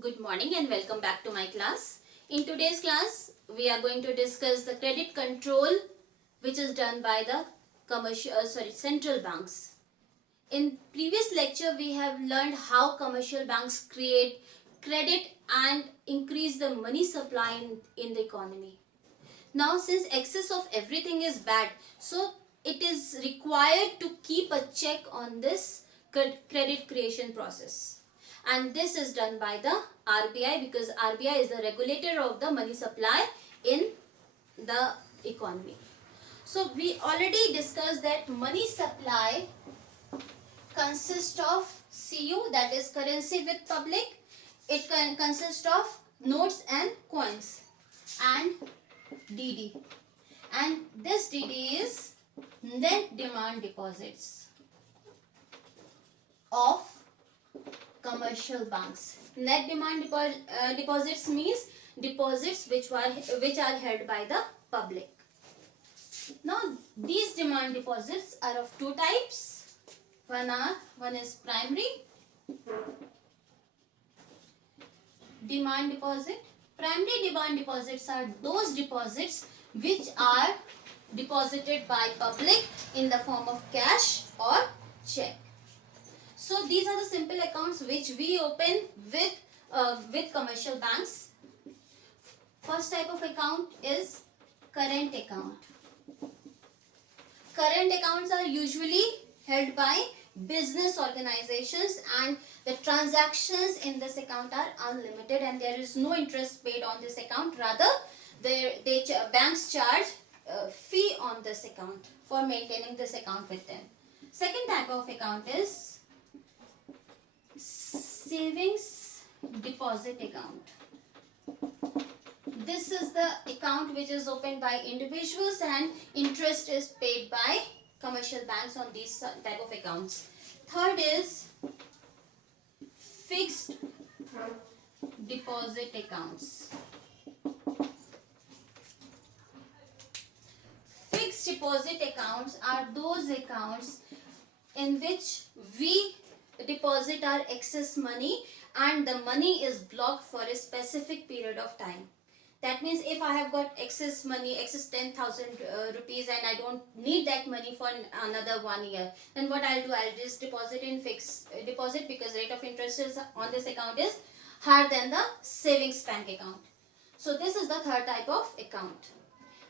Good morning and welcome back to my class. In today's class, we are going to discuss the credit control which is done by the central banks. In previous lecture, we have learned how commercial banks create credit and increase the money supply in the economy. Now, since excess of everything is bad, so it is required to keep a check on this credit creation process. And this is done by the RBI because RBI is the regulator of the money supply in the economy. So we already discussed that money supply consists of CU, that is currency with public. It can consist of notes and coins, and DD, and this DD is net demand deposits of commercial banks. Net demand deposits means deposits which are held by the public. Now these demand deposits are of two types. One is primary demand deposit. Primary demand deposits are those deposits which are deposited by public in the form of cash or check. So these are the simple accounts which we open with commercial banks. First type of account is current account. Current accounts are usually held by business organizations, and the transactions in this account are unlimited and there is no interest paid on this account. Rather, banks charge fee on this account for maintaining this account with them. Second type of account is savings deposit account. This is the account which is opened by individuals and interest is paid by commercial banks on these type of accounts. Third is fixed deposit accounts. Fixed deposit accounts are those accounts in which we deposit our excess money and the money is blocked for a specific period of time. That means if I have got excess money, excess 10,000 rupees, and I don't need that money for another 1 year, then what I'll do, I'll just deposit in fixed deposit because rate of interest is on this account is higher than the savings bank account. So this is the third type of account.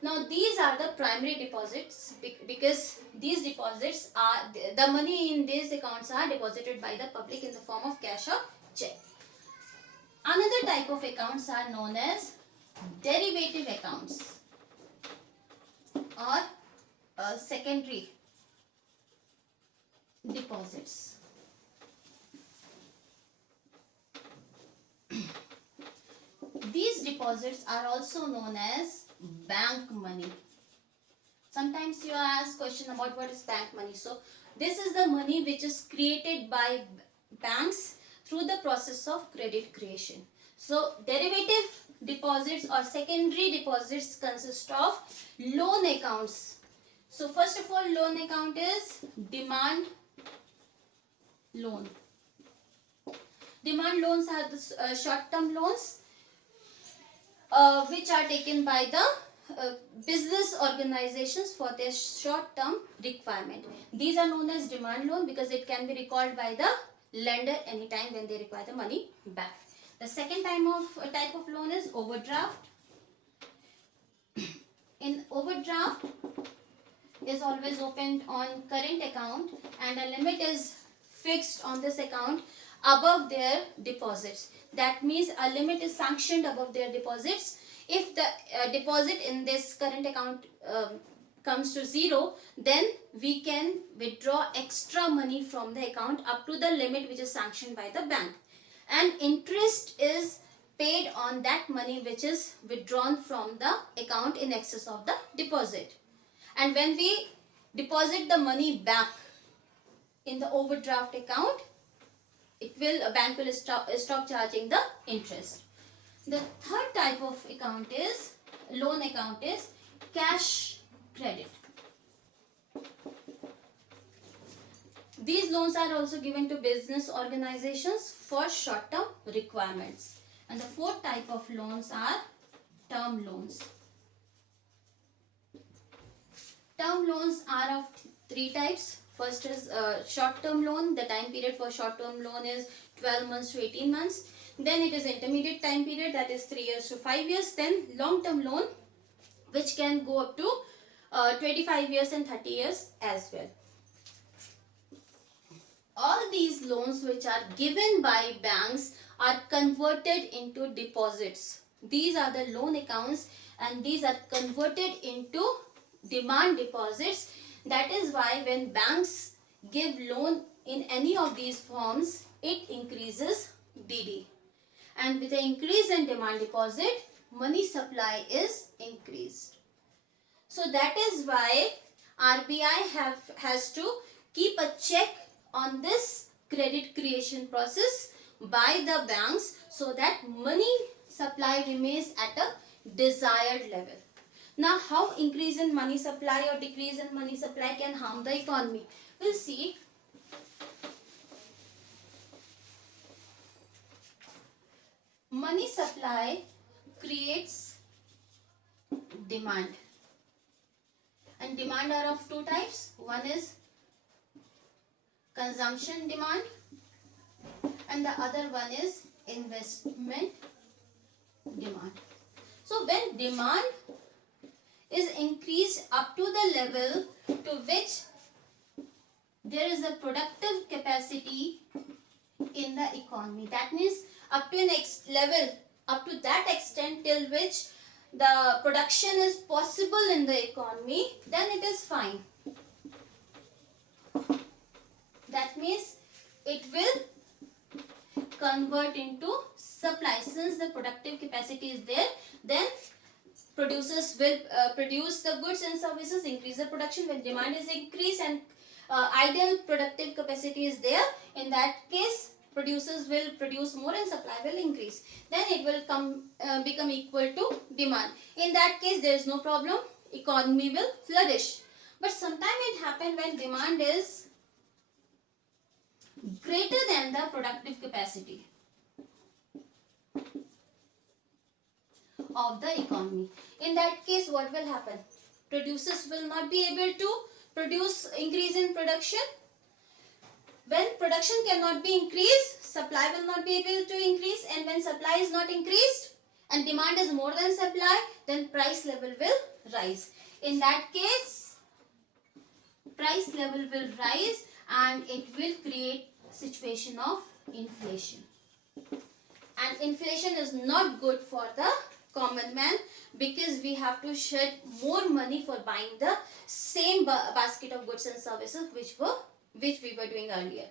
Now these are the primary deposits because these deposits are, the money in these accounts are deposited by the public in the form of cash or check. Another type of accounts are known as derivative accounts or secondary deposits. These deposits are also known as bank money. Sometimes you ask question about what is bank money. So this is the money which is created by banks through the process of credit creation. So derivative deposits or secondary deposits consist of loan accounts. So first of all, loan account is demand loan. Demand loans are the short-term loans which are taken by the business organizations for their short-term requirement. These are known as demand loan because it can be recalled by the lender anytime when they require the money back. The second type of loan is overdraft. In overdraft is always opened on current account and a limit is fixed on this account above their deposits. That means a limit is sanctioned above their deposits. If the deposit in this current account comes to zero, then we can withdraw extra money from the account up to the limit which is sanctioned by the bank. And interest is paid on that money which is withdrawn from the account in excess of the deposit. And when we deposit the money back in the overdraft account, a bank will stop charging the interest. The third type of account is loan account is cash credit. These loans are also given to business organizations for short-term requirements. And the fourth type of loans are term loans. Term loans are of three types. First is short-term loan. The time period for short-term loan is 12 months to 18 months. Then it is intermediate time period, that is 3 years to 5 years. Then long-term loan, which can go up to 25 years and 30 years as well. All these loans which are given by banks are converted into deposits. These are the loan accounts and these are converted into demand deposits. That is why when banks give loan in any of these forms, it increases DD. And with the increase in demand deposit, money supply is increased. So that is why RBI has to keep a check on this credit creation process by the banks so that money supply remains at a desired level. Now, how increase in money supply or decrease in money supply can harm the economy? We'll see. Money supply creates demand. And demand are of two types. One is consumption demand and the other one is investment demand. So when demand is increased up to the level to which there is a productive capacity in the economy, that means up to an level, up to that extent till which the production is possible in the economy, then it is fine. That means it will convert into supply. Since the productive capacity is there, then producers will produce the goods and services, increase the production. When demand is increased and ideal productive capacity is there, in that case producers will produce more and supply will increase. Then it will become equal to demand. In that case there is no problem, economy will flourish. But sometimes it happens when demand is greater than the productive capacity of the economy. In that case what will happen? Producers will not be able to produce increase in production. When production cannot be increased, supply will not be able to increase, and when supply is not increased and demand is more than supply, then price level will rise. In that case, price level will rise and it will create situation of inflation. And inflation is not good for the common man, because we have to shed more money for buying the same basket of goods and services which we were doing earlier.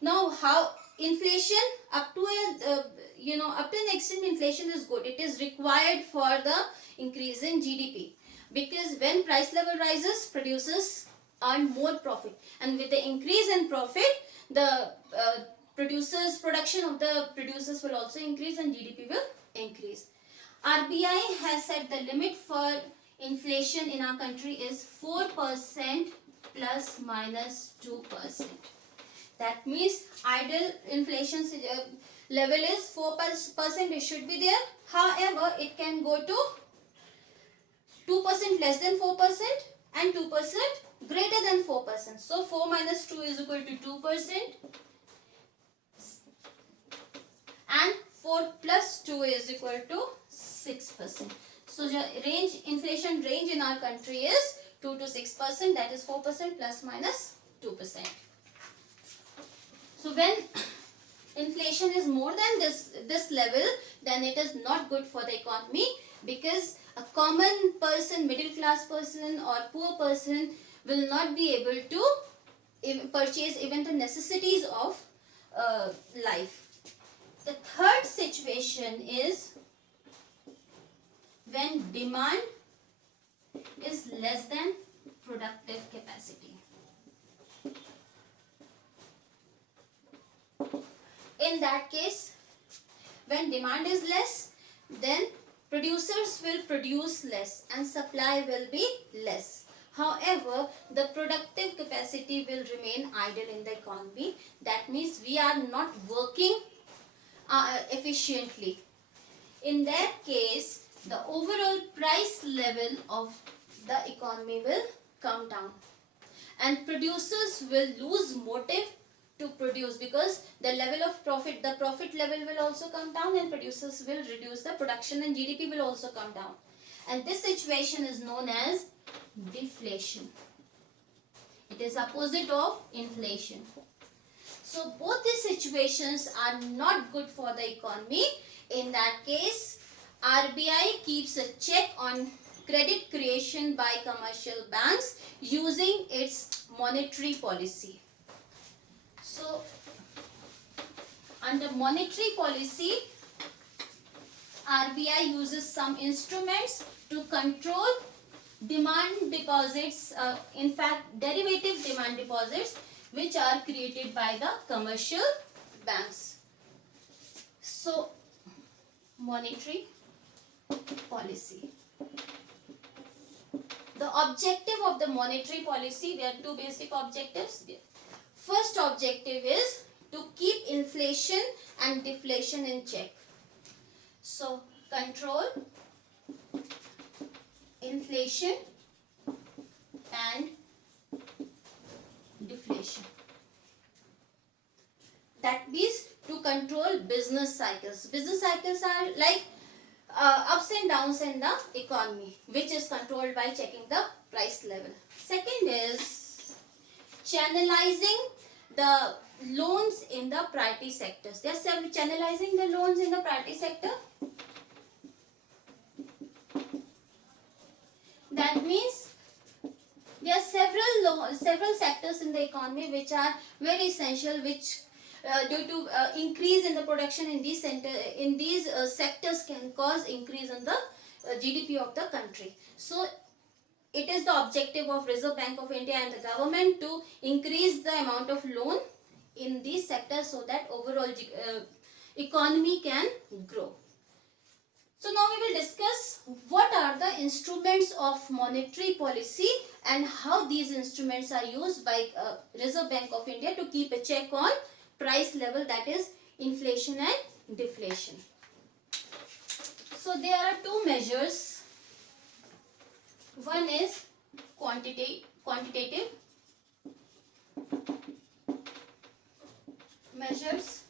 Now, how inflation up to up to an extent inflation is good. It is required for the increase in GDP, because when price level rises, producers earn more profit, and with the increase in profit, the production of the producers will also increase and GDP will increase. RBI has set the limit for inflation in our country is 4% plus minus 2%. That means ideal inflation level is 4%, it should be there. However, it can go to 2% less than 4% and 2% greater than 4%. So 4 minus 2 is equal to 2%. And 4 plus 2 is equal to 6%. So the inflation range in our country is 2 to 6%, that is 4% plus minus 2%. So when inflation is more than this level, then it is not good for the economy, because a common person, middle class person or poor person will not be able to purchase even the necessities of life. The third situation is when demand is less than productive capacity. In that case, when demand is less, then producers will produce less and supply will be less. However, the productive capacity will remain idle in the economy. That means we are not working efficiently. In that case, the overall price level of the economy will come down, and producers will lose motive to produce, because the level of profit, the profit level will also come down, and producers will reduce the production, and GDP will also come down. And this situation is known as deflation. It is opposite of inflation. So both these situations are not good for the economy. In that case, RBI keeps a check on credit creation by commercial banks using its monetary policy. So under monetary policy, RBI uses some instruments to control demand deposits, in fact derivative demand deposits, which are created by the commercial banks. So monetary policy. The objective of the monetary policy, there are two basic objectives. First objective is to keep inflation and deflation in check. So control inflation and deflation. That means to control business cycles. Business cycles are like ups and downs in the economy, which is controlled by checking the price level. Second is channelizing the loans in the priority sectors. They are channelizing the loans in the priority sector. That means there are several sectors in the economy which are very essential, which due to increase in the production in these sectors can cause increase in the GDP of the country. So it is the objective of Reserve Bank of India and the government to increase the amount of loan in these sectors so that overall economy can grow. So now we will discuss what are the instruments of monetary policy and how these instruments are used by Reserve Bank of India to keep a check on price level, that is inflation and deflation. So there are two measures. One is quantitative measures.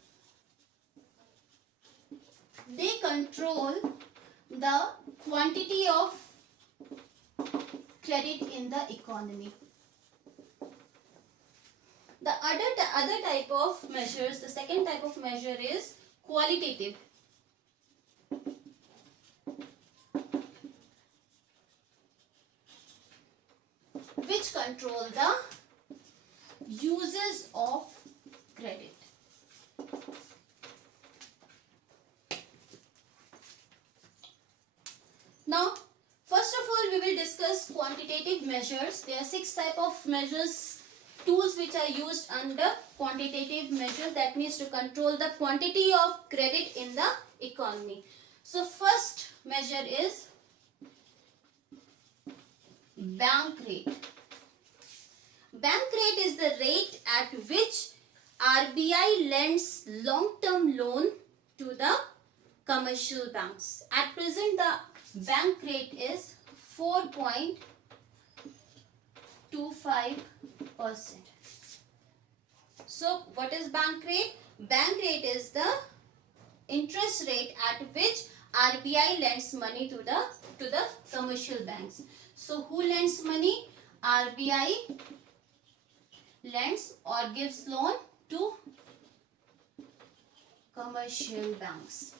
They control the quantity of credit in the economy. The other type of measures, the second type of measure is qualitative. Which control the uses of credit. Now, first of all, we will discuss quantitative measures. There are 6 types of measures, tools which are used under quantitative measures. That means to control the quantity of credit in the economy. So, first measure is bank rate. Bank rate is the rate at which RBI lends long-term loan to the commercial banks. At present, the bank rate is 4.25%. So, what is bank rate? Bank rate is the interest rate at which RBI lends money to the commercial banks. So, who lends money? RBI lends or gives loan to commercial banks.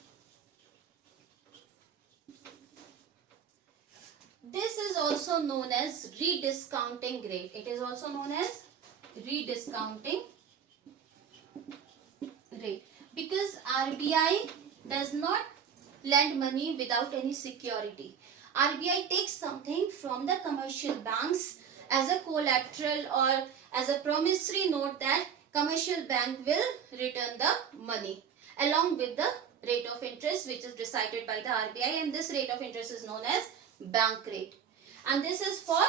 This is also known as rediscounting rate. It is also known as rediscounting rate, because RBI does not lend money without any security. RBI takes something from the commercial banks as a collateral or as a promissory note that commercial bank will return the money along with the rate of interest which is decided by the RBI, and this rate of interest is known as bank rate, and this is for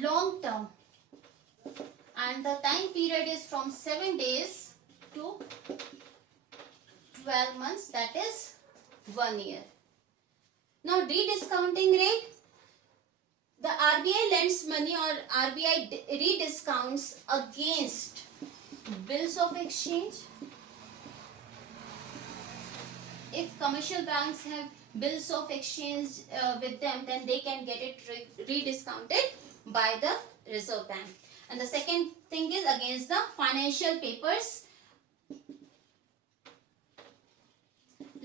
long term, and the time period is from 7 days to 12 months, that is 1 year. Now rediscounting rate, the RBI lends money or RBI rediscounts against bills of exchange. If commercial banks have bills of exchange with them, then they can get it rediscounted by the Reserve Bank. And the second thing is against the financial papers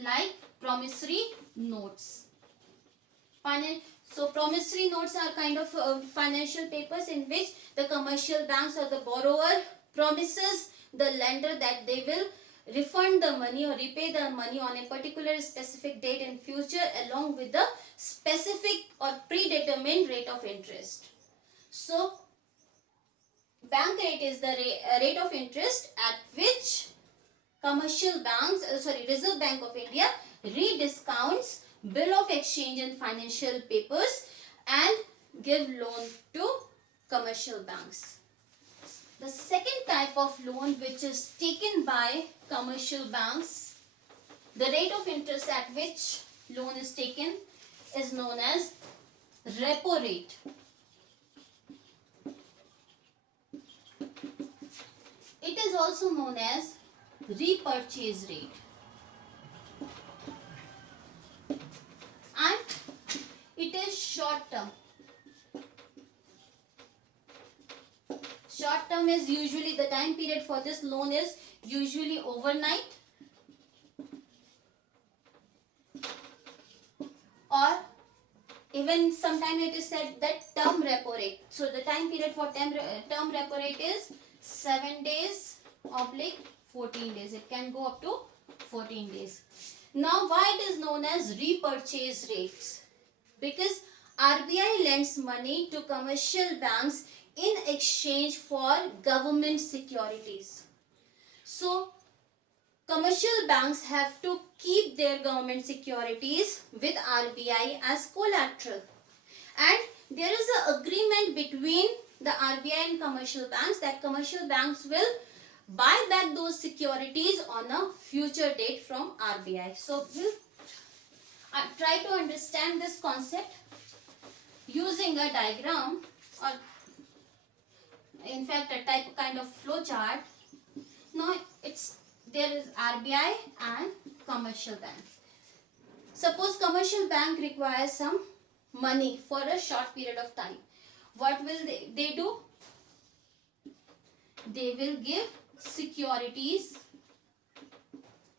like promissory notes. So promissory notes are kind of financial papers in which the commercial banks or the borrower promises the lender that they will refund the money or repay the money on a particular specific date in future along with the specific or predetermined rate of interest. So bank rate is the rate of interest at which commercial banks, Reserve Bank of India rediscounts bill of exchange and financial papers and give loan to commercial banks. The second type of loan which is taken by commercial banks, the rate of interest at which loan is taken is known as repo rate. It is also known as repurchase rate. And it is short term. Short term is usually, the time period for this loan is usually overnight or even sometime it is said that term repo rate. So the time period for term repo rate is 7 days oblique 14 days. It can go up to 14 days. Now why it is known as repurchase rates? Because RBI lends money to commercial banks in exchange for government securities. So commercial banks have to keep their government securities with RBI as collateral. And there is an agreement between the RBI and commercial banks that commercial banks will buy back those securities on a future date from RBI. So we'll try to understand this concept using a diagram, or in fact a kind of flow chart. Now there is RBI and commercial bank. Suppose commercial bank requires some money for a short period of time. What will they do? They will give securities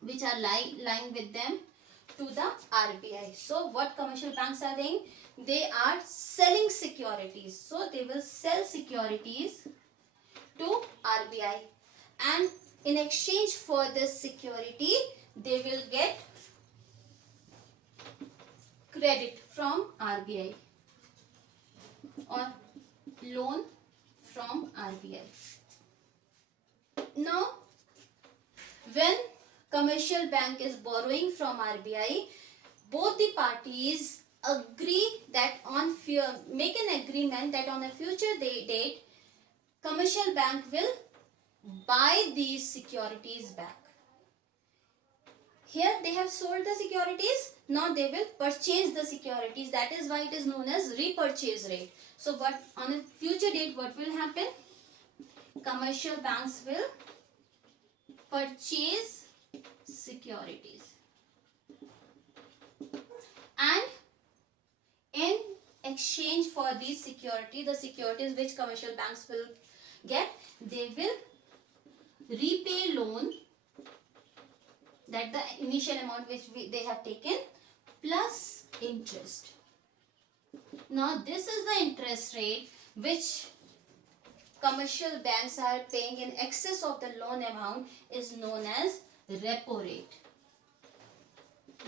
which are lying with them to the RBI. So what commercial banks are doing? They are selling securities. So they will sell securities to RBI, and in exchange for this security they will get credit from RBI or loan from RBI. Now when commercial bank is borrowing from RBI, both the parties agree that make an agreement that on a future date commercial bank will buy these securities back. Here they have sold the securities, now they will purchase the securities. That is why it is known as repurchase rate. So what on a future date, what will happen? Commercial banks will purchase securities, and in exchange for these securities, the securities which commercial banks will get, they will repay loan, that the initial amount which they have taken plus interest. Now this is the interest rate which commercial banks are paying in excess of the loan amount, is known as repo rate.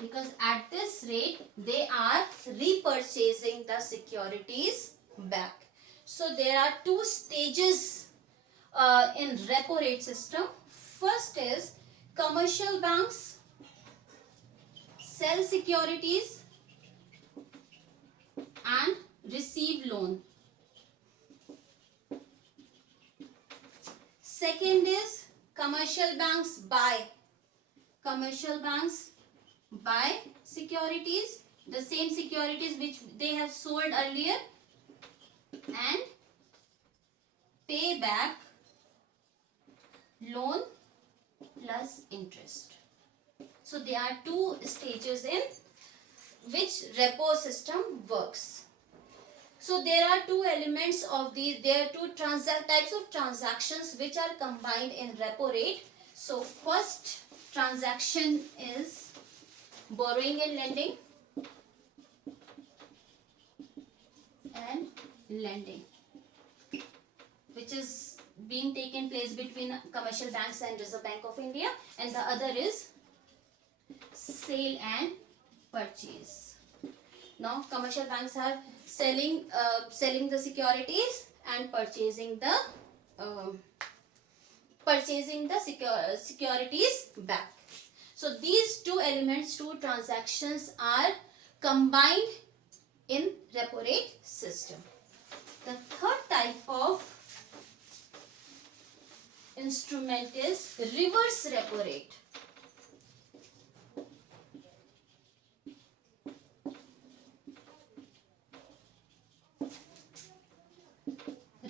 Because at this rate they are repurchasing the securities back. So there are two stages in repo rate system. First is commercial banks sell securities and receive loan. Second is commercial banks buy. Commercial banks buy securities, the same securities which they have sold earlier, and pay back loan plus interest. So there are two stages in which repo system works. So there are two elements of these, there are two types of transactions which are combined in repo rate. So first transaction is borrowing and lending, which is being taken place between commercial banks and Reserve Bank of India, and the other is sale and purchase. Now commercial banks are selling the securities and purchasing the securities back. So these two elements, two transactions are combined in repo rate system. The third type of instrument is reverse repo rate.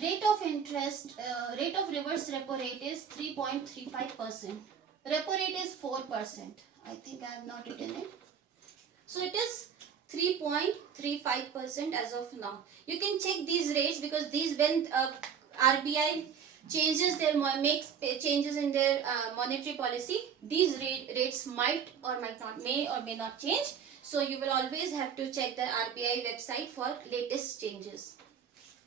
Rate of reverse repo rate is 3.35%. Repo rate is 4%. I think I have not written it. So it is 3.35% as of now. You can check these rates because these, when RBI changes their changes in their monetary policy, these rates might or might not, may or may not change. So you will always have to check the RBI website for latest changes.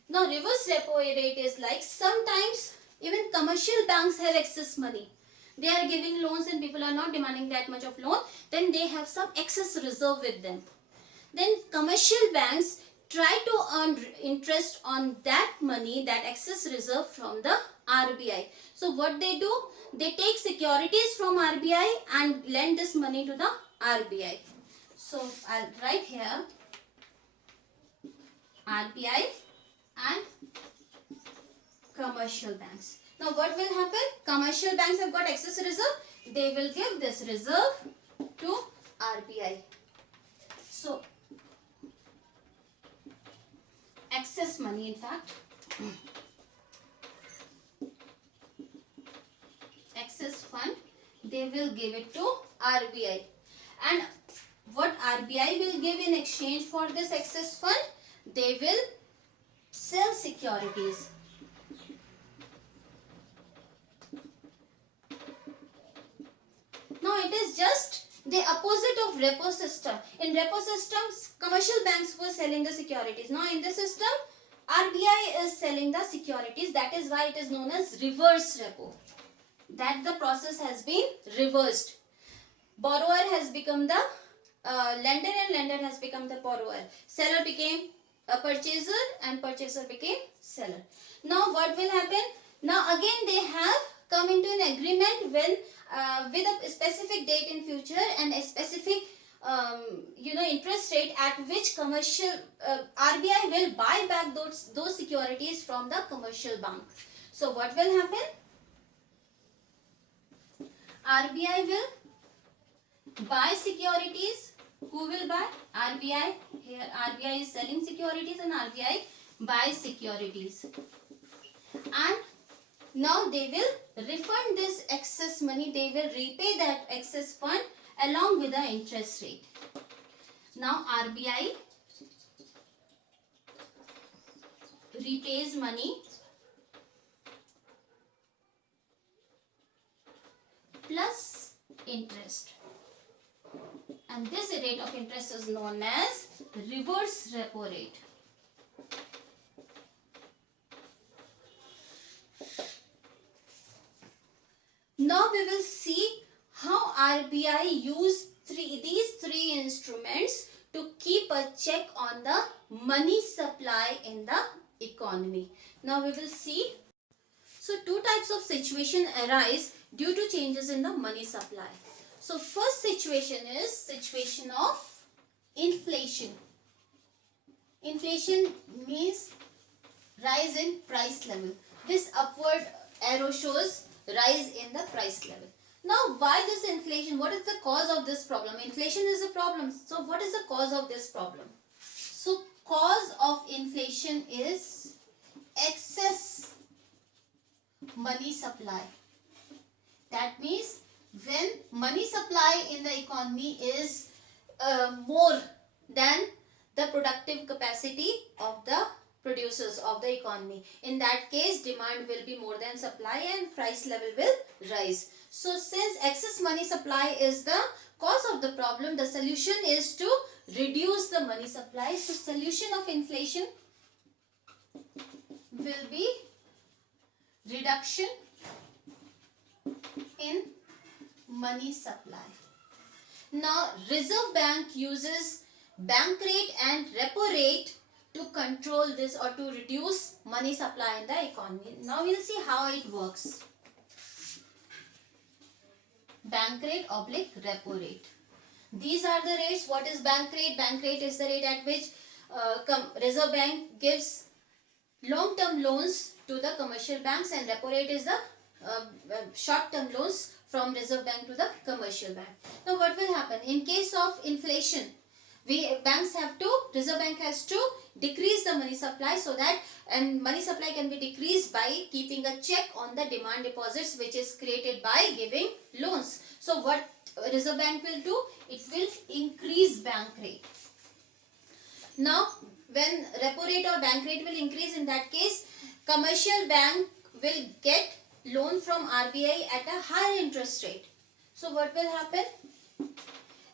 Now reverse repo rate is like, sometimes even commercial banks have excess money. They are giving loans and people are not demanding that much of loan. Then they have some excess reserve with them. Then commercial banks try to earn interest on that money, that excess reserve from the RBI. So what they do? They take securities from RBI and lend this money to the RBI. So I'll write here RBI and commercial banks. Now what will happen? Commercial banks have got excess reserve. They will give this reserve to RBI. So excess money, in fact, excess fund, they will give it to RBI. And what RBI will give in exchange for this excess fund? They will sell securities. Now it is just the opposite of repo system. In repo systems, commercial banks were selling the securities. Now in this system, RBI is selling the securities. That is why it is known as reverse repo. That the process has been reversed. Borrower has become the lender and lender has become the borrower. Seller became a purchaser and purchaser became seller. Now what will happen? Now again they have come into an agreement when with a specific date in future and a specific interest rate at which commercial RBI will buy back those securities from the commercial bank. So what will happen? RBI will buy securities. Who will buy? RBI. Here RBI is selling securities and RBI buys securities. And now they will refund this excess money. They will repay that excess fund along with the interest rate. Now RBI repays money plus interest. And this rate of interest is known as reverse repo rate. Now we will see how RBI use these three instruments to keep a check on the money supply in the economy. Now we will see. So two types of situation arise due to changes in the money supply. So first situation is situation of inflation. Inflation means rise in price level. This upward arrow shows rise in the price level. Now, why this inflation? What is the cause of this problem? Inflation is a problem. So, what is the cause of this problem? So, cause of inflation is excess money supply. That means when money supply in the economy is more than the productive capacity of the producers of the economy. In that case, demand will be more than supply and price level will rise. So since excess money supply is the cause of the problem, the solution is to reduce the money supply. So solution of inflation will be reduction in money supply. Now, Reserve Bank uses bank rate and repo rate to control this or to reduce money supply in the economy. Now, we'll see how it works. Bank rate oblique repo rate. These are the rates. What is bank rate? Bank rate is the rate at which Reserve Bank gives long-term loans to the commercial banks, and repo rate is the short-term loans from Reserve Bank to the commercial bank. Now, what will happen in case of inflation? Reserve Bank has to decrease the money supply, so that, and money supply can be decreased by keeping a check on the demand deposits, which is created by giving loans. So what Reserve Bank will do? It will increase bank rate. Now, when repo rate or bank rate will increase, in that case, commercial bank will get loan from RBI at a higher interest rate. So what will happen?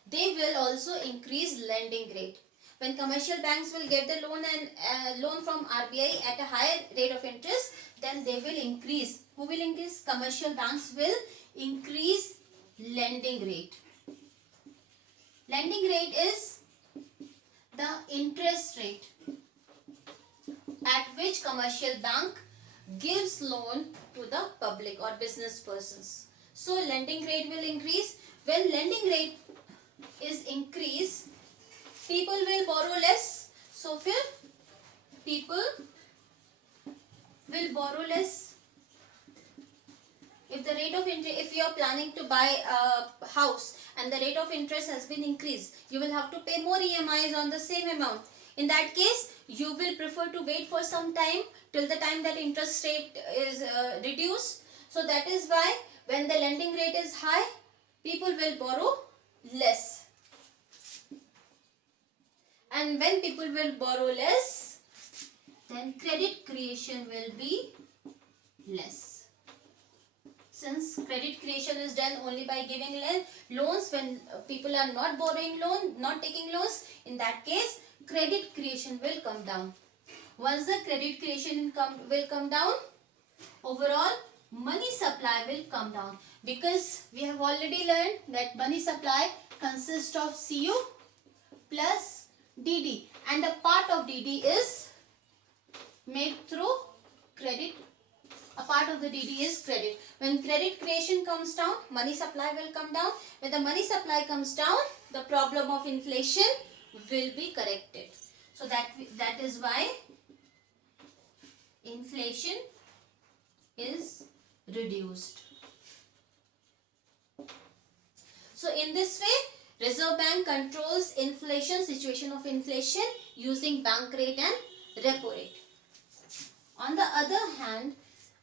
They will also increase lending rate. When commercial banks will get the loan and loan from RBI at a higher rate of interest, then they will increase. Who will increase? Commercial banks will increase lending rate. Lending rate is the interest rate at which commercial bank gives loan to the public or business persons. So lending rate will increase. When lending rate is increased, people will borrow less. So people will borrow less. If the rate of interest, if you are planning to buy a house and the rate of interest has been increased, you will have to pay more EMIs on the same amount. In that case, you will prefer to wait for some time till the time that interest rate is reduced. So that is why when the lending rate is high, people will borrow less. And when people will borrow less, then credit creation will be less. Since credit creation is done only by giving loans, when people are not borrowing loan, not taking loans, in that case, credit creation will come down. Once the credit creation will come down, overall money supply will come down, because we have already learned that money supply consists of CU plus DD, and a part of DD is made through credit. A part of the DD is credit. When credit creation comes down, money supply will come down. When the money supply comes down, the problem of inflation will be corrected. So that is why inflation is reduced. So in this way, Reserve Bank controls inflation, situation of inflation, using bank rate and repo rate. On the other hand,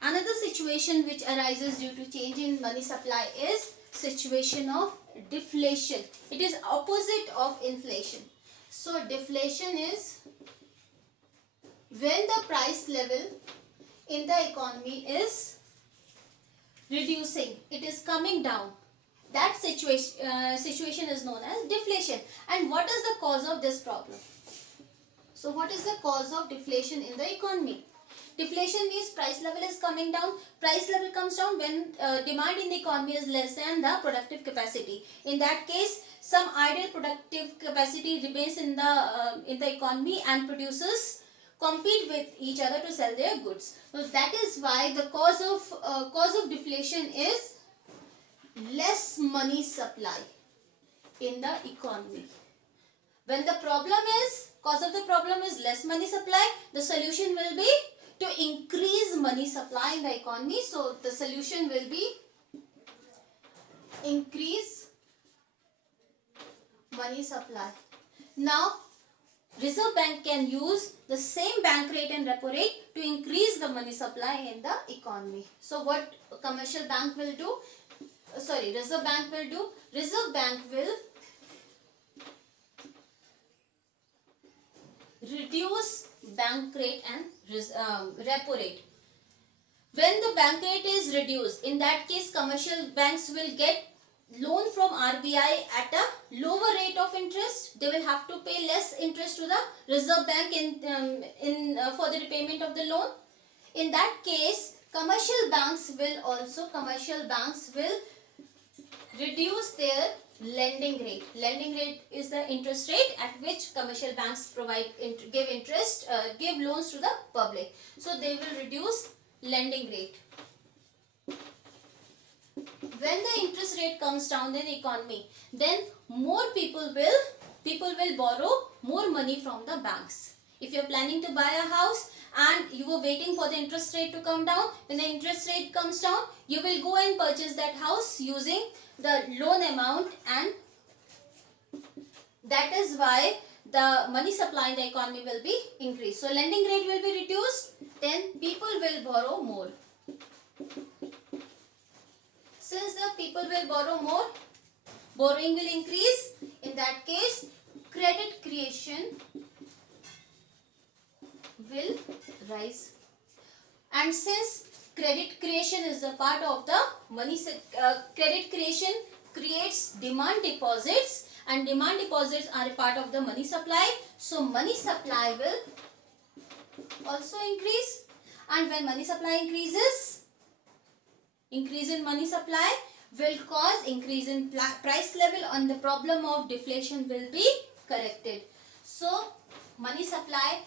another situation which arises due to change in money supply is situation of deflation. It is opposite of inflation. So deflation is when the price level in the economy is reducing, it is coming down. That situation is known as deflation. And what is the cause of this problem? So what is the cause of deflation in the economy? Deflation means price level is coming down. Price level comes down when demand in the economy is less than the productive capacity. In that case, some idle productive capacity remains in the economy, and producers compete with each other to sell their goods. So that is why the cause of deflation is less money supply in the economy. When the cause of the problem is less money supply, the solution will be to increase money supply in the economy. So the solution will be increase money supply. Now Reserve Bank can use the same bank rate and repo rate to increase the money supply in the economy. So what commercial bank will do? Reserve Bank will do. Reserve Bank will reduce bank rate and repo rate. When the bank rate is reduced, in that case commercial banks will get loan from RBI at a lower rate of interest. They will have to pay less interest to the Reserve Bank for the repayment of the loan. In that case, commercial banks will reduce their lending rate. Lending rate is the interest rate at which commercial banks give loans to the public. So they will reduce lending rate. When the interest rate comes down in the economy, then more people will borrow more money from the banks. If you are planning to buy a house and you were waiting for the interest rate to come down, when the interest rate comes down, you will go and purchase that house using the loan amount, and that is why the money supply in the economy will be increased. So lending rate will be reduced, then people will borrow more. Since the people will borrow more, borrowing will increase. In that case, credit creation will rise. And since credit creation is a part of the money, credit creation creates demand deposits, and demand deposits are a part of the money supply. So money supply will also increase. And when money supply increases, increase in money supply will cause increase in price level, and the problem of deflation will be corrected. So money supply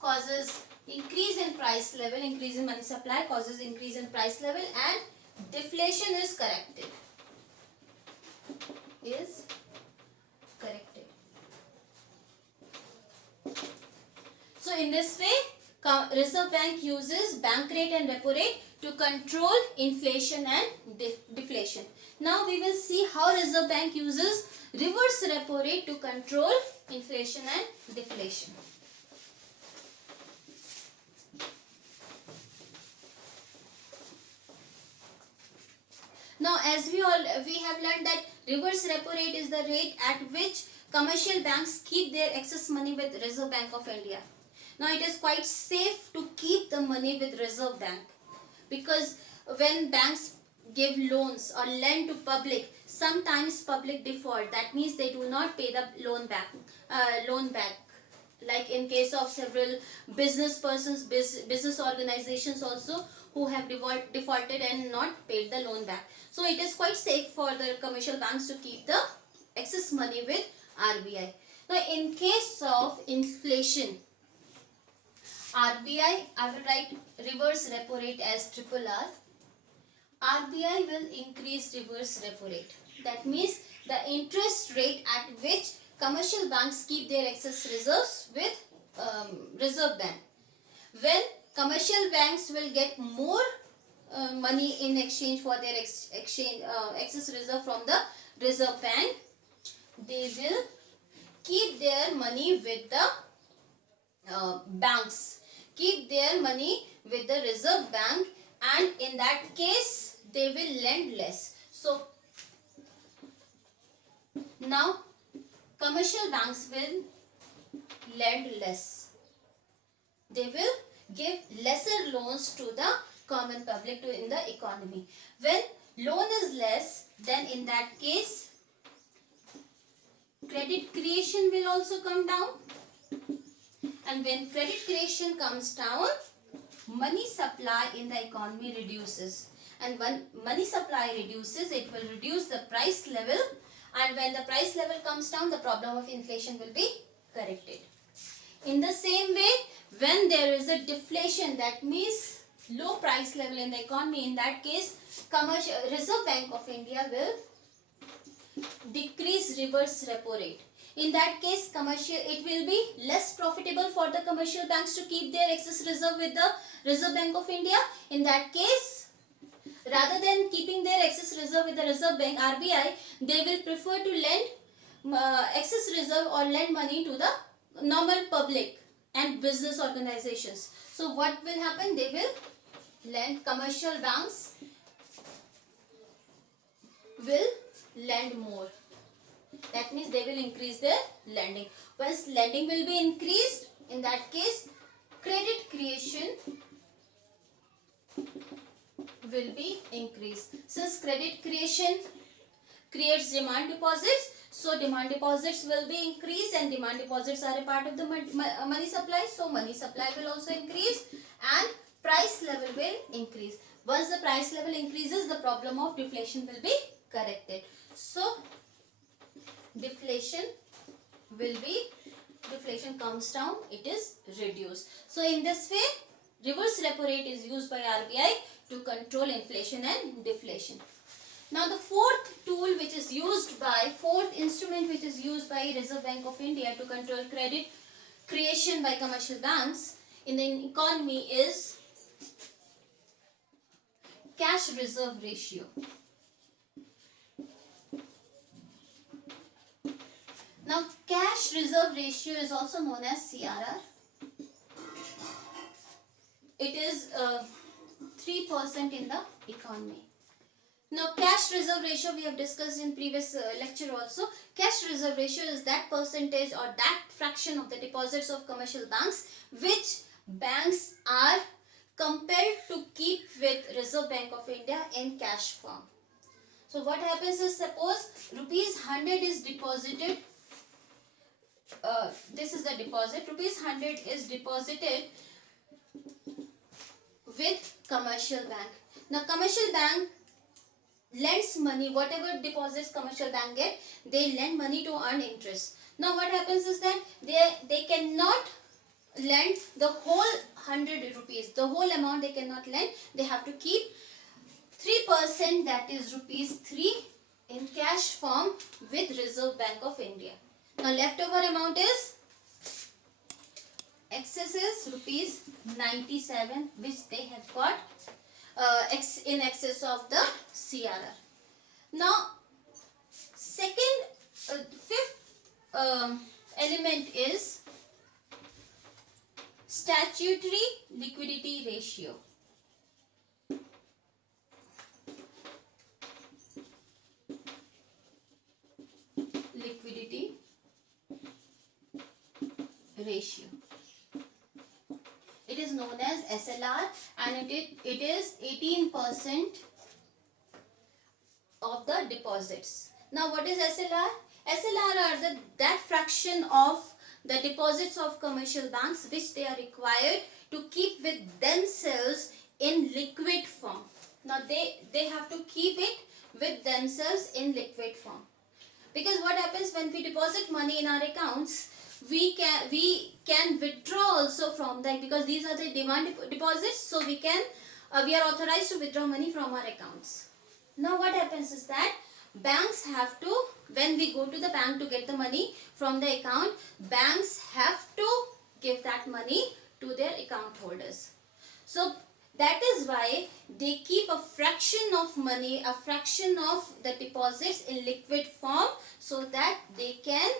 causes increase in price level, increase in money supply causes increase in price level, and deflation is corrected. So in this way, Reserve Bank uses bank rate and repo rate to control inflation and deflation. Now we will see how Reserve Bank uses reverse repo rate to control inflation and deflation. Now as we have learned that reverse repo rate is the rate at which commercial banks keep their excess money with Reserve Bank of India. Now it is quite safe to keep the money with Reserve Bank, because when banks give loans or lend to public, sometimes public default. That means they do not pay the loan back. Like in case of several business persons, business organizations also, who have defaulted and not paid the loan back. So it is quite safe for the commercial banks to keep the excess money with RBI. Now in case of inflation, RBI, I will write reverse repo rate as RRR. RBI will increase reverse repo rate. That means the interest rate at which commercial banks keep their excess reserves with Reserve Bank. When commercial banks will get more money in exchange for their excess reserve from the Reserve Bank, they will keep their money with the banks. Keep their money with the Reserve Bank, and in that case they will lend less. So now commercial banks will lend less. They will give lesser loans to the common public in the economy. When loan is less, then in that case credit creation will also come down. And when credit creation comes down, money supply in the economy reduces. And when money supply reduces, it will reduce the price level. And when the price level comes down, the problem of inflation will be corrected. In the same way, when there is a deflation, that means low price level in the economy, in that case, Reserve Bank of India will decrease reverse repo rate. In that case, it will be less profitable for the commercial banks to keep their excess reserve with the Reserve Bank of India. In that case, rather than keeping their excess reserve with the Reserve Bank, RBI, they will prefer to lend excess reserve or lend money to the normal public and business organizations. So what will happen? They will lend, commercial banks will lend more. That means they will increase their lending. Once lending will be increased, in that case, credit creation will be increased. Since credit creation creates demand deposits, so demand deposits will be increased, and demand deposits are a part of the money supply. So money supply will also increase and price level will increase. Once the price level increases, the problem of deflation will be corrected. So deflation comes down, it is reduced. So in this way, reverse repo rate is used by RBI to control inflation and deflation. Now the fourth instrument which is used by Reserve Bank of India to control credit creation by commercial banks in the economy is cash reserve ratio. Now cash reserve ratio is also known as CRR. It is 3% in the economy. Now cash reserve ratio we have discussed in previous lecture also. Cash reserve ratio is that percentage or that fraction of the deposits of commercial banks which banks are compelled to keep with Reserve Bank of India in cash form. So what happens is, suppose rupees 100 is deposited. This is the deposit. Rupees 100 is deposited with commercial bank. Now commercial bank lends money, whatever deposits commercial bank get, they lend money to earn interest. Now what happens is that they cannot lend the whole 100 rupees, the whole amount they cannot lend. They have to keep 3%, that is rupees 3 in cash form with Reserve Bank of India. Now leftover amount is, excess is rupees 97 which they have got in excess of the CRR. Now fifth element is statutory liquidity ratio. Liquidity ratio. It is known as SLR and it is 18% of the deposits. Now what is SLR? SLR are that fraction of the deposits of commercial banks which they are required to keep with themselves in liquid form. Now they have to keep it with themselves in liquid form. Because what happens when we deposit money in our accounts, we can withdraw also from that, because these are the demand deposits, so we are authorized to withdraw money from our accounts. Now what happens is that banks have to, when we go to the bank to get the money from the account, banks have to give that money to their account holders. So that is why they keep a fraction of money, a fraction of the deposits in liquid form, so that they can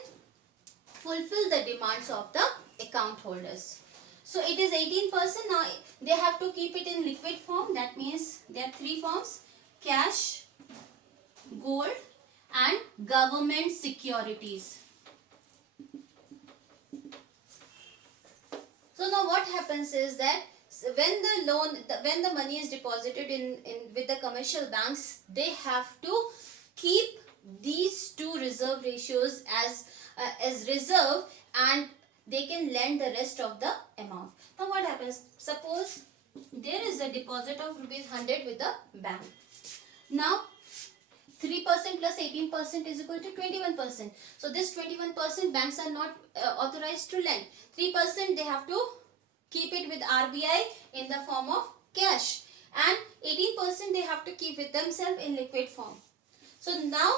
fulfill the demands of the account holders. So it is 18%. Now they have to keep it in liquid form. That means there are three forms: cash, gold and government securities. So now what happens is that when the money is deposited in with the commercial banks, they have to keep these two reserve ratios as reserve, and they can lend the rest of the amount. Now what happens? Suppose there is a deposit of rupees 100 with the bank. Now 3% plus 18% is equal to 21%. So this 21% banks are not authorized to lend. 3% they have to keep it with RBI in the form of cash, and 18% they have to keep with themselves in liquid form. So now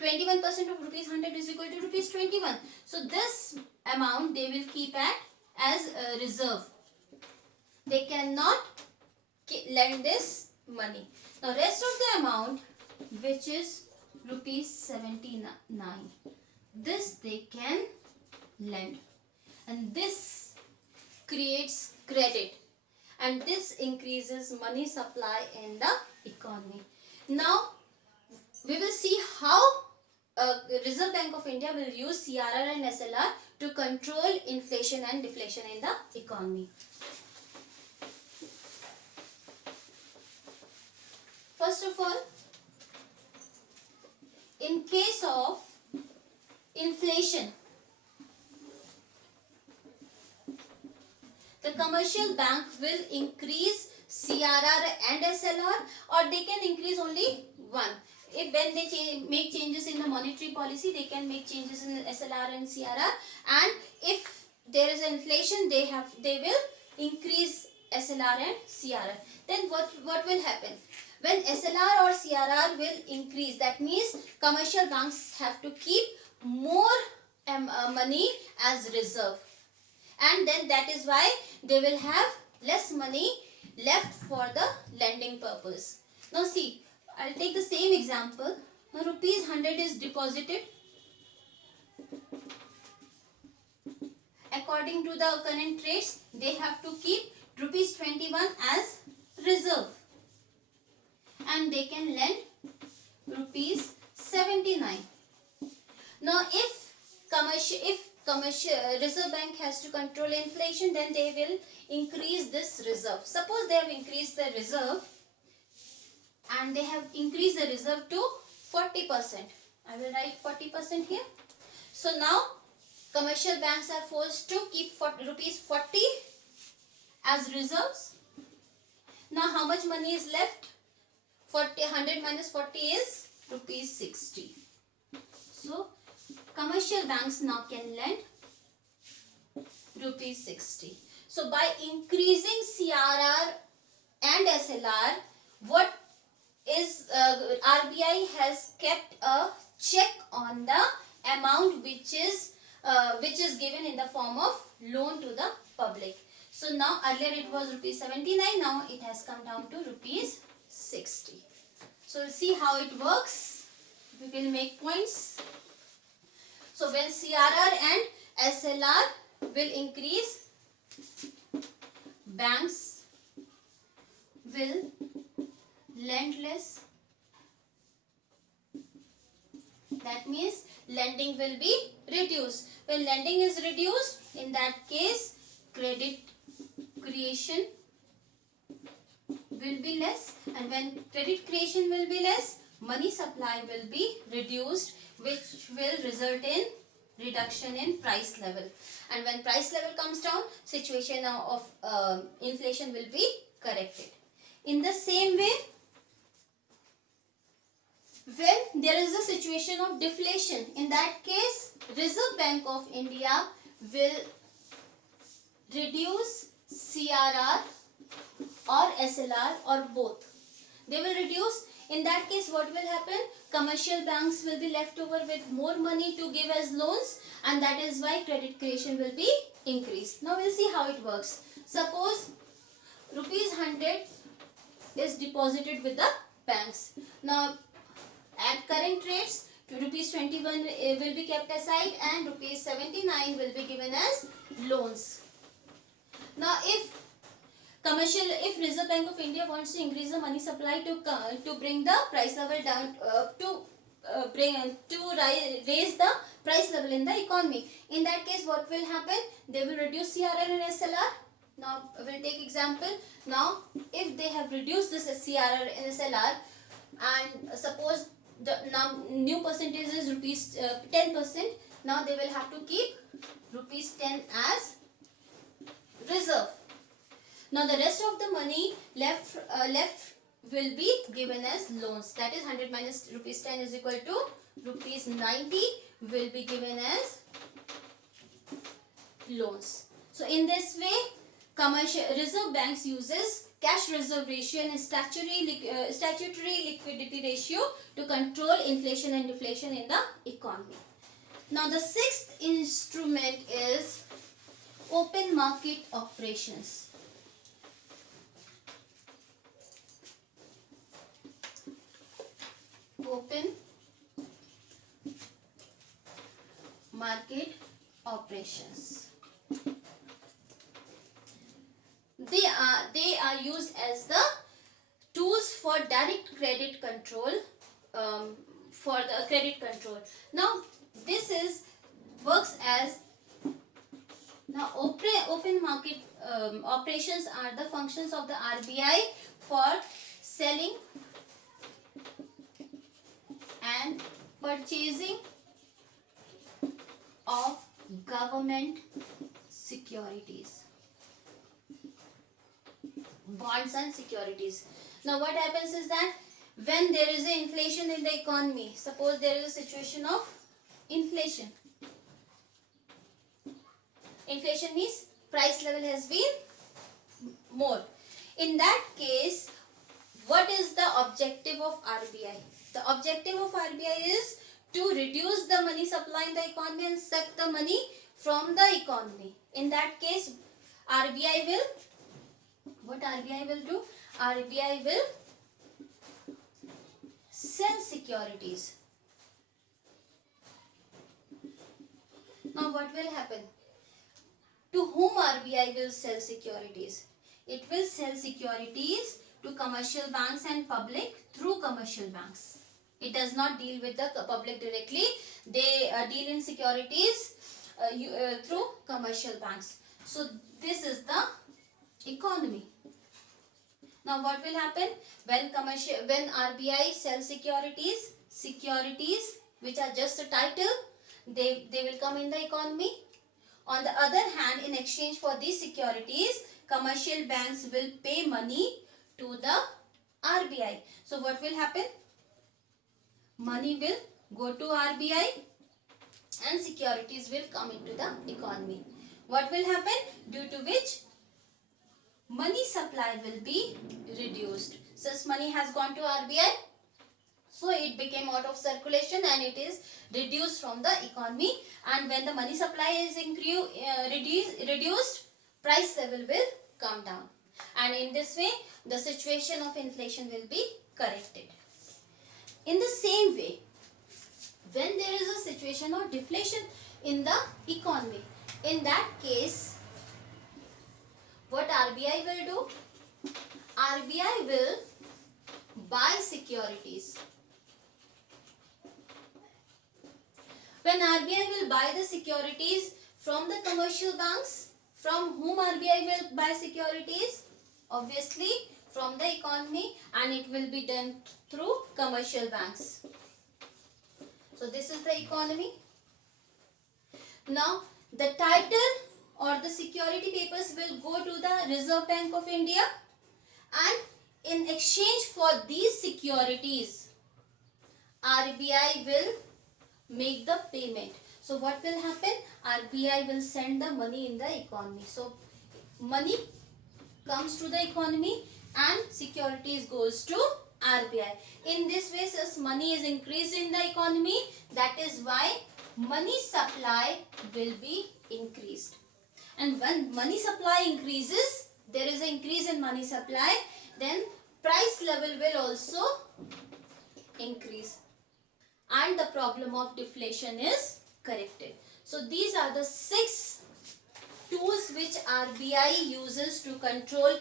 21% of rupees 100 is equal to rupees 21. So this amount they will keep as a reserve. They cannot lend this money. Now rest of the amount, which is rupees 79, this they can lend, and this creates credit, and this increases money supply in the economy. Now we will see how Reserve Bank of India will use CRR and SLR to control inflation and deflation in the economy. First of all, in case of inflation, the commercial bank will increase CRR and SLR, or they can increase only one. If when they make changes in the monetary policy, they can make changes in SLR and CRR, and if there is inflation, they will increase SLR and CRR. Then what will happen? When SLR or CRR will increase, that means commercial banks have to keep more money as reserve, and then that is why they will have less money left for the lending purpose. Now see, I'll take the same example. Now rupees 100 is deposited. According to the current rates, they have to keep rupees 21 as reserve, and they can lend rupees 79. Now if Reserve Bank has to control inflation, then they will increase this reserve. Suppose they have increased the reserve, and they have increased the reserve to 40%. I will write 40% here. So now commercial banks are forced to keep rupees 40 as reserves. Now how much money is left? 100 minus 40 is rupees 60. So commercial banks now can lend rupees 60. So by increasing CRR and SLR, what is RBI has kept a check on the amount which is given in the form of loan to the public. So now earlier it was rupees 79, now it has come down to rupees 60. So we'll see how it works. We will make points. So when CRR and SLR will increase, banks will lend less. That means lending will be reduced. When lending is reduced, in that case credit creation will be less, and when credit creation will be less, money supply will be reduced, which will result in reduction in price level, and when price level comes down, situation of inflation will be corrected. In the same way, when there is a situation of deflation, in that case Reserve Bank of India will reduce CRR or SLR or both. They will reduce. In that case, what will happen? Commercial banks will be left over with more money to give as loans, and that is why credit creation will be increased. Now we'll see how it works. Suppose rupees 100 is deposited with the banks. Now at current rates, rupees 21 will be kept aside and rupees 79 will be given as loans. Now if Reserve Bank of India wants to increase the money supply to bring the price level down, raise the price level in the economy, in that case what will happen? They will reduce CRR and SLR. Now we'll take example. Now if they have reduced this CRR and SLR, and suppose the new percentage is rupees 10%, now they will have to keep rupees 10 as reserve. Now the rest of the money left will be given as loans. That is 100 minus rupees 10 is equal to rupees 90 will be given as loans. So in this way, Reserve Banks uses cash reserve ratio and statutory liquidity ratio to control inflation and deflation in the economy. Now the sixth instrument is open market operations. Open market operations. They are used as the tools for direct credit control, for the credit control. Now this is works as, now open market operations are the functions of the RBI for selling and purchasing of government securities, bonds and securities. Now what happens is that when there is a inflation in the economy, suppose there is a situation of inflation. Inflation means price level has been more. In that case, what is the objective of RBI? The objective of RBI is to reduce the money supply in the economy and suck the money from the economy. In that case, RBI will, what RBI will do? RBI will sell securities. Now what will happen? To whom RBI will sell securities? It will sell securities to commercial banks and public through commercial banks. It does not deal with the public directly. They deal in securities through commercial banks. So this is the economy. Now what will happen when RBI sells securities which are just a title, they will come in the economy. On the other hand, in exchange for these securities, commercial banks will pay money to the RBI. So what will happen? Money will go to RBI and securities will come into the economy. What will happen? Due to which money supply will be reduced. Since money has gone to RBI, so it became out of circulation and it is reduced from the economy. And when the money supply is reduced, price level will come down. And in this way, the situation of inflation will be corrected. In the same way, when there is a situation of deflation in the economy, in that case, what RBI will do? RBI will buy securities. When RBI will buy the securities from the commercial banks, from whom RBI will buy securities? Obviously from the economy, and it will be done through commercial banks. So this is the economy. Now the title or the security papers will go to the Reserve Bank of India, and in exchange for these securities, RBI will make the payment. So what will happen? RBI will send the money in the economy. So money comes to the economy and securities goes to RBI. In this way, since money is increased in the economy, that is why money supply will be increased. And when money supply increases, there is an increase in money supply, then price level will also increase. And the problem of deflation is corrected. So these are the 6 tools which RBI uses to control,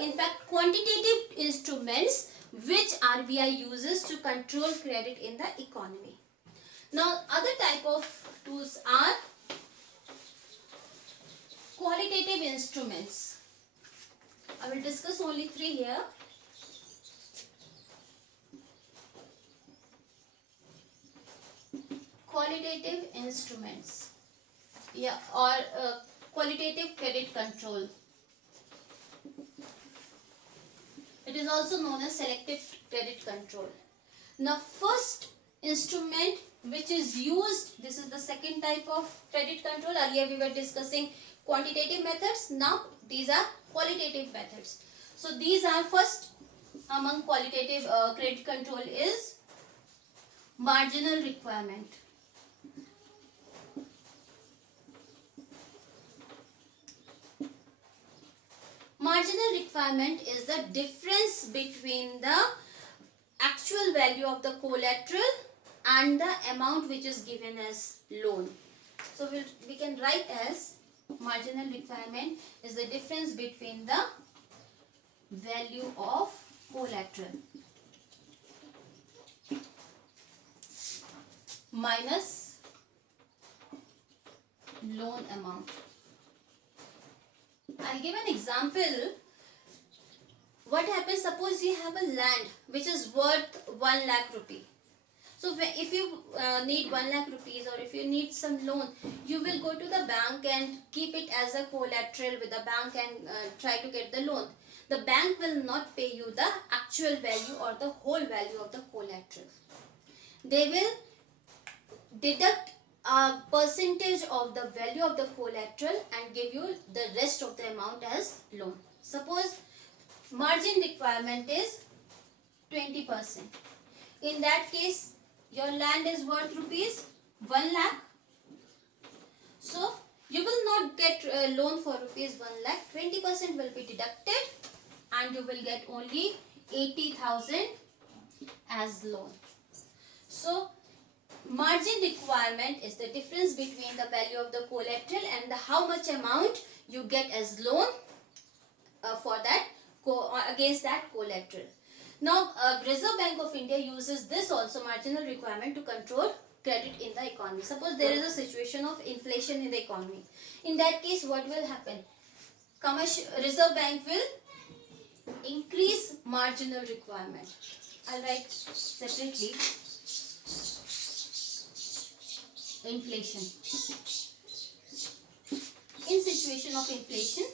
in fact quantitative instruments which RBI uses to control credit in the economy. Now other type of tools are qualitative instruments. I will discuss only 3 here. Qualitative instruments, or qualitative credit control. It is also known as selective credit control. Now first instrument which is used, this is the second type of credit control. Earlier we were discussing quantitative methods, now these are qualitative methods. So these are first among qualitative credit control is marginal requirement. Marginal requirement is the difference between the actual value of the collateral and the amount which is given as loan. So we can write as marginal requirement is the difference between the value of collateral minus loan amount. I'll give an example. What happens, suppose you have a land which is worth 1 lakh rupee. So if you need 1 lakh rupees, or if you need some loan, you will go to the bank and keep it as a collateral with the bank and try to get the loan. The bank will not pay you the actual value or the whole value of the collateral. They will deduct a percentage of the value of the collateral and give you the rest of the amount as loan. Suppose margin requirement is 20%. In that case, your land is worth rupees 1 lakh. So you will not get a loan for rupees 1 lakh. 20% will be deducted and you will get only 80,000 as loan. So margin requirement is the difference between the value of the collateral and the how much amount you get as loan for that against that collateral. Now Reserve Bank of India uses this also marginal requirement to control credit in the economy. Suppose there is a situation of inflation in the economy. In that case, what will happen? Reserve Bank will increase marginal requirement. I'll write separately. Inflation. In situation of inflation,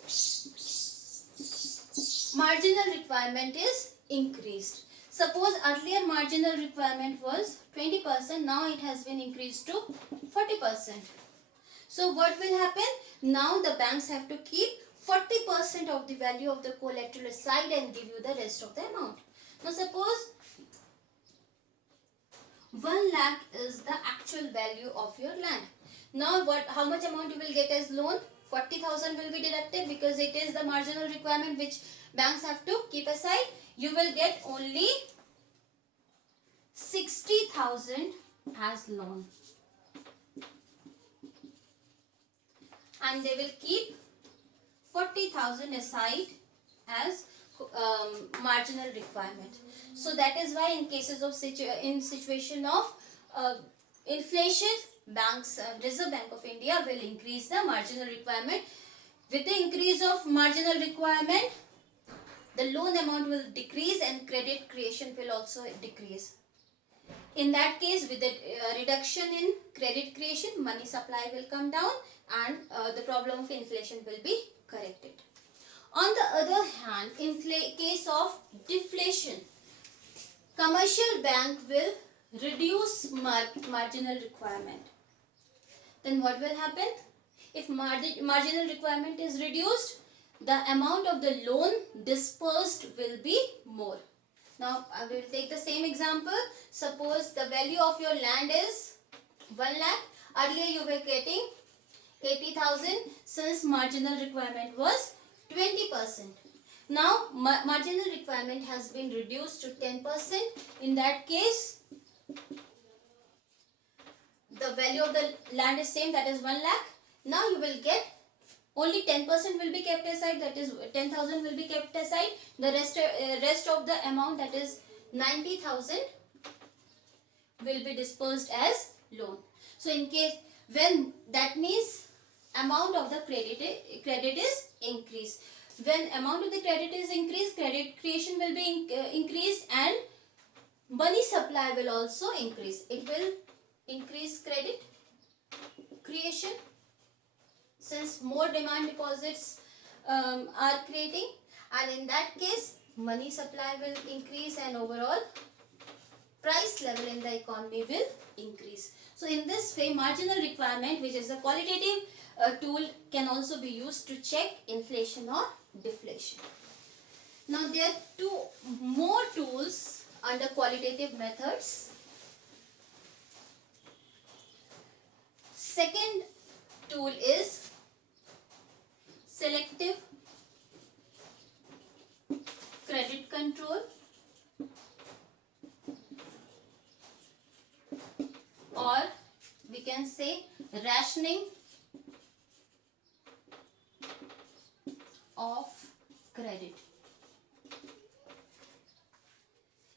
marginal requirement is increased. Suppose earlier marginal requirement was 20%, now it has been increased to 40%. So what will happen? Now the banks have to keep 40% of the value of the collateral aside and give you the rest of the amount. Now suppose 1 lakh is the actual value of your land. Now how much amount you will get as loan? 40,000 will be deducted because it is the marginal requirement which banks have to keep aside. You will get only 60,000 as loan. And they will keep 40,000 aside as marginal requirement. So that is why in cases of situation of inflation, Reserve Bank of India will increase the marginal requirement. With the increase of marginal requirement, the loan amount will decrease and credit creation will also decrease. In that case, with the reduction in credit creation, money supply will come down and the problem of inflation will be corrected. On the other hand, in case of deflation, commercial bank will reduce marginal requirement. Then what will happen? If marginal requirement is reduced, the amount of the loan dispersed will be more. Now I will take the same example. Suppose the value of your land is 1 lakh. Earlier you were getting 80,000 since marginal requirement was 20%. Now marginal requirement has been reduced to 10%. In that case, the value of the land is same, that is 1 lakh. Now you will get only 10% will be kept aside, that is 10,000 will be kept aside. The rest of the amount, that is 90,000, will be dispersed as loan. So in case when that means amount of the credit is increased. When amount of the credit is increased, credit creation will be increased and money supply will also increase. It will increase credit creation since more demand deposits are creating, and in that case money supply will increase and overall price level in the economy will increase. So in this way, marginal requirement, which is a qualitative tool, can also be used to check inflation or deflation. Now there are two more tools under qualitative methods. Second tool is selective credit control, or we can say rationing of credit.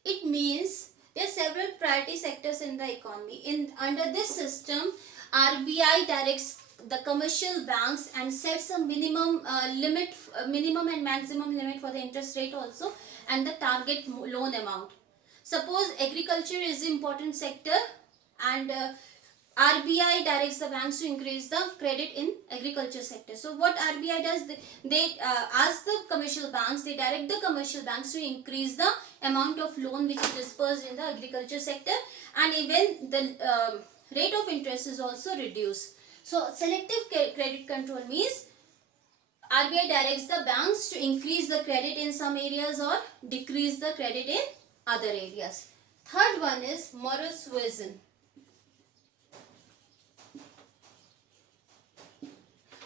It means there are several priority sectors in the economy. Under this system, RBI directs the commercial banks and sets a minimum minimum and maximum limit for the interest rate also, and the target loan amount. Suppose agriculture is the important sector, and RBI directs the banks to increase the credit in agriculture sector. So what RBI does, they ask the commercial banks, they direct the commercial banks to increase the amount of loan which is dispersed in the agriculture sector, and even the rate of interest is also reduced. So selective credit control means RBI directs the banks to increase the credit in some areas or decrease the credit in other areas. Third one is moral suasion.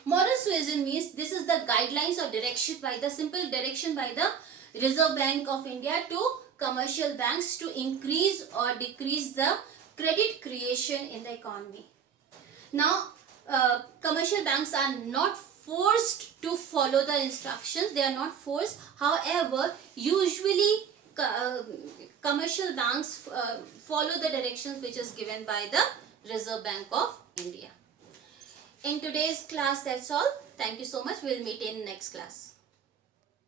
Moral suasion means this is the guidelines or direction by the simple direction by the Reserve Bank of India to commercial banks to increase or decrease the credit creation in the economy. Now, commercial banks are not forced to follow the instructions. They are not forced. However, usually commercial banks follow the directions which is given by the Reserve Bank of India. In today's class, that's all. Thank you so much. We'll meet in next class.